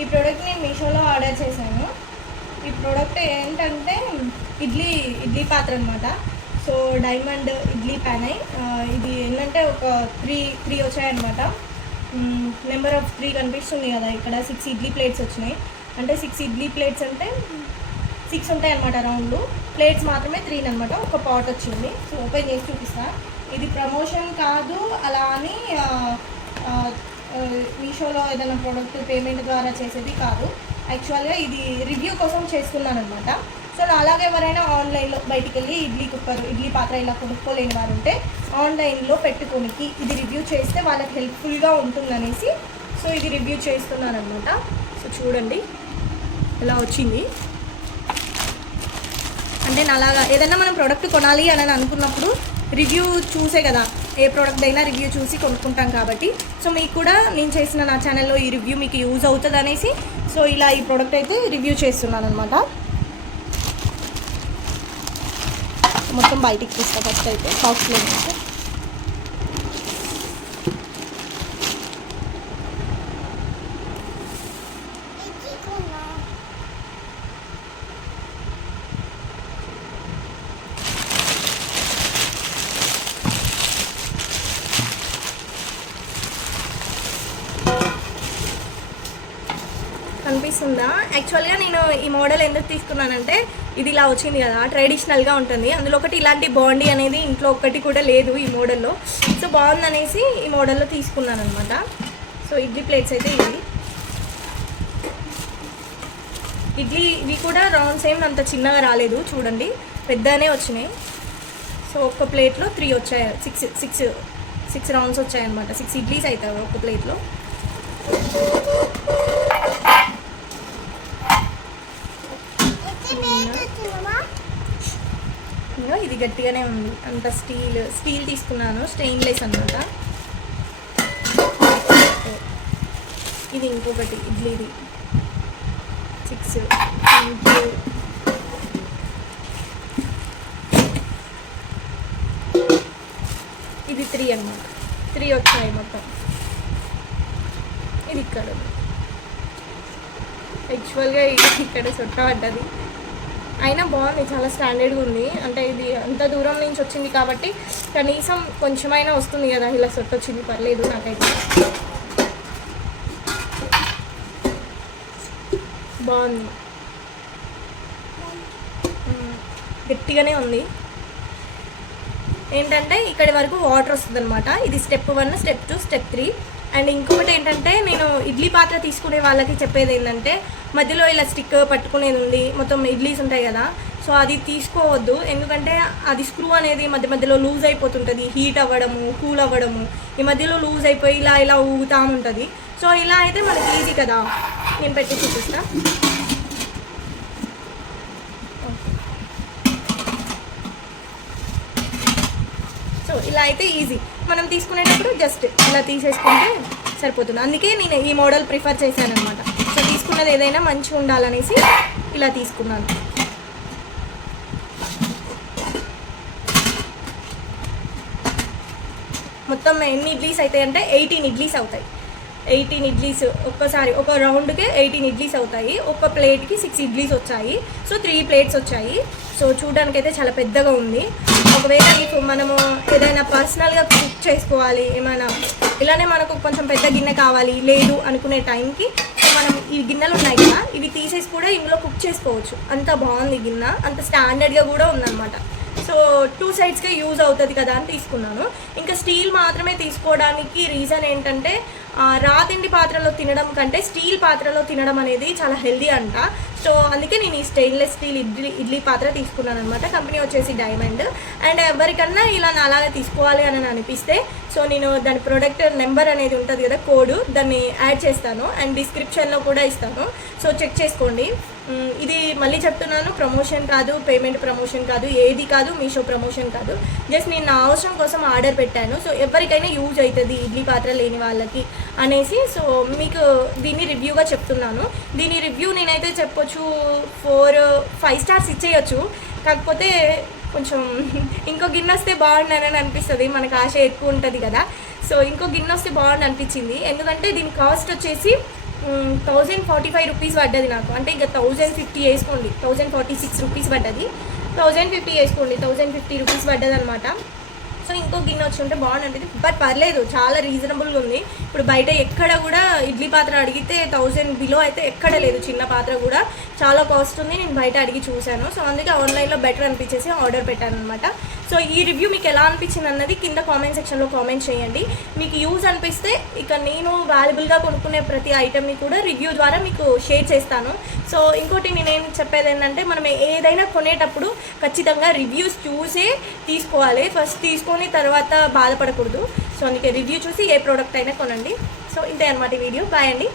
ఈ ప్రోడక్ట్ నేను మీషోలో ఆర్డర్ చేశాను. ఈ ప్రోడక్ట్ ఏంటంటే ఇడ్లీ ఇడ్లీ పాత్ర అనమాట సో డైమండ్ ఇడ్లీ ప్యాన్ ఇది ఏంటంటే ఒక త్రీ త్రీ వచ్చాయన్నమాట నెంబర్ ఆఫ్ త్రీ కనిపిస్తుంది కదా ఇక్కడ. సిక్స్ ఇడ్లీ ప్లేట్స్ వచ్చినాయి. అంటే సిక్స్ ఇడ్లీ ప్లేట్స్ అంటే సిక్స్ ఉంటాయి అనమాట రౌండ్ ప్లేట్స్ మాత్రమే త్రీ అనమాట ఒక పాట్ వచ్చింది. సో ఓపెన్ చేసి చూపిస్తా. ఇది ప్రమోషన్ కాదు అలా అని మీషోలో ఏదైనా ప్రోడక్ట్ పేమెంట్ ద్వారా చేసేది కాదు. యాక్చువల్గా ఇది రివ్యూ కోసం చేస్తున్నాను అనమాట సో అలాగే ఎవరైనా ఆన్లైన్లో బయటికి వెళ్ళి ఇడ్లీ కుక్కర్ ఇడ్లీ పాత్ర ఇలా కొనుక్కోలేని వారు ఉంటే ఆన్లైన్లో పెట్టుకోనికి ఇది రివ్యూ చేస్తే వాళ్ళకి హెల్ప్ఫుల్గా ఉంటుందనేసి సో ఇది రివ్యూ చేస్తున్నాను అనమాట సో చూడండి ఇలా వచ్చింది. అంటే నేను అలాగా ఏదైనా మనం ప్రోడక్ట్ కొనాలి అని అనుకున్నప్పుడు రివ్యూ చూసే కదా. ఏ ప్రోడక్ట్ అయినా రివ్యూ చూసి కొనుక్కుంటాం కాబట్టి. సో మీకు కూడా నేను చేసిన నా ఛానల్లో ఈ రివ్యూ మీకు యూజ్ అవుతుంది అనేసి. సో ఇలా ఈ ప్రోడక్ట్ అయితే రివ్యూ చేస్తున్నాను అనమాట మొత్తం బయటికి తీస్తా ఫస్ట్ అయితే. బాక్స్లో కనిపిస్తుందా? యాక్చువల్గా నేను ఈ మోడల్ ఎందుకు తీసుకున్నానంటే ఇది ఇలా వచ్చింది కదా ట్రెడిషనల్గా ఉంటుంది. అందులో ఒకటి ఇలాంటి బాండీ అనేది ఇంట్లో ఒక్కటి కూడా లేదు ఈ మోడల్లో సో బాగుందనేసి ఈ మోడల్లో తీసుకున్నాను అనమాట సో ఇడ్లీ ప్లేట్స్ అయితే ఇవి. ఇడ్లీ ఇవి కూడా రౌండ్ సేమ్ అంత చిన్నగా రాలేదు చూడండి. పెద్దనే వచ్చినాయి. సో ఒక్క ప్లేట్లో త్రీ వచ్చాయి. సిక్స్ సిక్స్ సిక్స్ రౌండ్స్ వచ్చాయన్నమాట. సిక్స్ ఇడ్లీస్ అవుతాయి ఒక ప్లేట్లో ఇంకా ఇది గట్టిగానే ఉంది. అంత స్టీల్ స్టీల్ తీసుకున్నాను. స్టెయిన్లెస్ అనమాట ఇది ఇంకొకటి ఇడ్లీది. సిక్స్ ఇది త్రీ అన్నమాట. త్రీ వచ్చాయి మొత్తం. ఇది ఇక్కడ యాక్చువల్గా ఇక్కడ చుట్టబడ్డది పడ్డది. అయినా బాగుంది చాలా స్టాండర్డ్గా ఉంది. అంటే ఇది అంత దూరం నుంచి వచ్చింది కాబట్టి కనీసం కొంచెమైనా వస్తుంది కదా ఇలా సొట్ట వచ్చింది పర్లేదు నాకైతే. బాగుంది. గట్టిగానే ఉంది. ఏంటంటే ఇక్కడి వరకు వాటర్ వస్తుంది అనమాట ఇది step one step two step three and ఇంకొకటి ఏంటంటే నేను ఇడ్లీ పాత్ర తీసుకునే వాళ్ళకి చెప్పేది ఏంటంటే మధ్యలో ఇలా స్టిక్ పట్టుకునేది ఉంది మొత్తం ఇడ్లీస్ ఉంటాయి కదా సో అది తీసుకోవద్దు. ఎందుకంటే అది స్క్రూ అనేది మధ్య మధ్యలో లూజ్ అయిపోతుంటుంది హీట్ అవ్వడము కూల్ అవ్వడము ఈ మధ్యలో లూజ్ అయిపోయి ఇలా ఇలా ఊగుతా ఉంటుంది. సో ఇలా అయితే మనకి ఈజీ కదా. నేను పెట్టి చూపిస్తా. సో ఇలా అయితే ఈజీ. మనం తీసుకునేటప్పుడు జస్ట్ ఇలా తీసేసుకుంటే సరిపోతుంది. అందుకే నేను ఈ మోడల్ ప్రిఫర్ చేశాను అనమాట సో తీసుకున్నది ఏదైనా మంచిగా ఉండాలనేసి ఇలా తీసుకున్నాను. మొత్తం ఎన్ని ఇడ్లీస్ అవుతాయి అంటే ఎయిటీన్ ఇడ్లీస్ అవుతాయి. ఎయిటీన్ ఇడ్లీస్ ఒక్కసారి ఒక రౌండ్కే ఎయిటీన్ ఇడ్లీస్ అవుతాయి. ఒక ప్లేట్కి సిక్స్ ఇడ్లీస్ వచ్చాయి. సో త్రీ ప్లేట్స్ వచ్చాయి. సో చూడడానికైతే చాలా పెద్దగా ఉంది. ఒకవేళ మీకు మనము ఏదైనా పర్సనల్గా కుక్ చేసుకోవాలి ఏమైనా ఇలానే మనకు కొంచెం పెద్ద గిన్నె కావాలి లేదు అనుకునే టైంకి మనం ఈ గిన్నెలు ఉన్నాయి కదా ఇవి తీసేసి కూడా ఇందులో కుక్ చేసుకోవచ్చు. అంత బాగుంది గిన్నె. అంత స్టాండర్డ్గా కూడా ఉందన్నమాట. సో టూ సైడ్స్కే యూజ్ అవుతుంది కదా అని తీసుకున్నాను. ఇంకా స్టీల్ మాత్రమే తీసుకోవడానికి రీజన్ ఏంటంటే రాతిండి పాత్రలో తినడం కంటే స్టీల్ పాత్రలో తినడం అనేది చాలా హెల్దీ అంట. సో అందుకే నేను ఈ స్టెయిన్లెస్ స్టీల్ ఇడ్లీ ఇడ్లీ పాత్ర తీసుకున్నాను అనమాట కంపెనీ వచ్చేసి డైమండ్. అండ్ ఎవరికన్నా ఇలా నా అలాగే తీసుకోవాలి అని అనిపిస్తే సో నేను దాని ప్రోడక్ట్ నెంబర్ అనేది ఉంటుంది కదా కోడ్ దాన్ని యాడ్ చేస్తాను. అండ్ డిస్క్రిప్షన్లో కూడా ఇస్తాను. సో చెక్ చేసుకోండి. ఇది మళ్ళీ చెప్తున్నాను ప్రమోషన్ కాదు పేమెంట్ ప్రమోషన్ కాదు ఏది కాదు మీషో ప్రమోషన్ కాదు. జస్ట్ నేను నా అవసరం కోసం ఆర్డర్ పెట్టాను. సో ఎవరికైనా యూజ్ అవుతుంది ఇడ్లీ పాత్ర లేని వాళ్ళకి. అనేసి సో మీకు దీన్ని రివ్యూగా చెప్తున్నాను. దీని రివ్యూ నేనైతే చెప్పొచ్చు ఫోర్ ఫైవ్ స్టార్స్ ఇచ్చేయచ్చు. కాకపోతే కొంచెం ఇంకో గిన్నె వస్తే బాగుండని అనిపిస్తుంది. మనకు ఆశ ఎక్కువ ఉంటుంది కదా. సో ఇంకో గిన్నె వస్తే బాగుండు అనిపించింది. ఎందుకంటే దీని కాస్ట్ వచ్చేసి థౌజండ్ ఫార్టీ ఫైవ్ రూపీస్ పడ్డది నాకు. అంటే ఇంకా థౌజండ్ ఫిఫ్టీ వేసుకోండి. థౌజండ్ ఫార్టీ సిక్స్ రూపీస్ పడ్డది. థౌజండ్ ఫిఫ్టీ వేసుకోండి. థౌజండ్ ఫిఫ్టీ రూపీస్ పడ్డది అనమాట సో ఇంకో గిన్నె వచ్చి ఉంటే బాగుంటుంది బట్ పర్లేదు చాలా రీజనబుల్గా ఉంది. ఇప్పుడు బయట ఎక్కడ కూడా ఇడ్లీ పాత్ర అడిగితే థౌజండ్ బిలో అయితే ఎక్కడ లేదు. చిన్న పాత్ర కూడా చాలా కాస్ట్ ఉంది. నేను బయట అడిగి చూశాను. సో అందుకే ఆన్లైన్లో బెటర్ అనిపించేసి ఆర్డర్ పెట్టాను అనమాట సో ఈ రివ్యూ మీకు ఎలా అనిపించింది అన్నది కింద కామెంట్ సెక్షన్లో కామెంట్ చేయండి. మీకు యూజ్ అనిపిస్తే ఇక నేను వాల్యుబుల్గా కొనుక్కునే ప్రతి ఐటెంని కూడా రివ్యూ ద్వారా మీకు షేర్ చేస్తాను. సో ఇంకోటి నేనేం చెప్పేది ఏంటంటే మనం ఏదైనా కొనేటప్పుడు ఖచ్చితంగా రివ్యూస్ చూసే తీసుకోవాలి. ఫస్ట్ తీసుకొని తర్వాత బాధపడకూడదు. సో అందుకే రివ్యూ చూసి ఏ ప్రోడక్ట్ అయినా కొనండి. సో ఇంతే అనమాట ఈ వీడియో. బాయ్ అండి.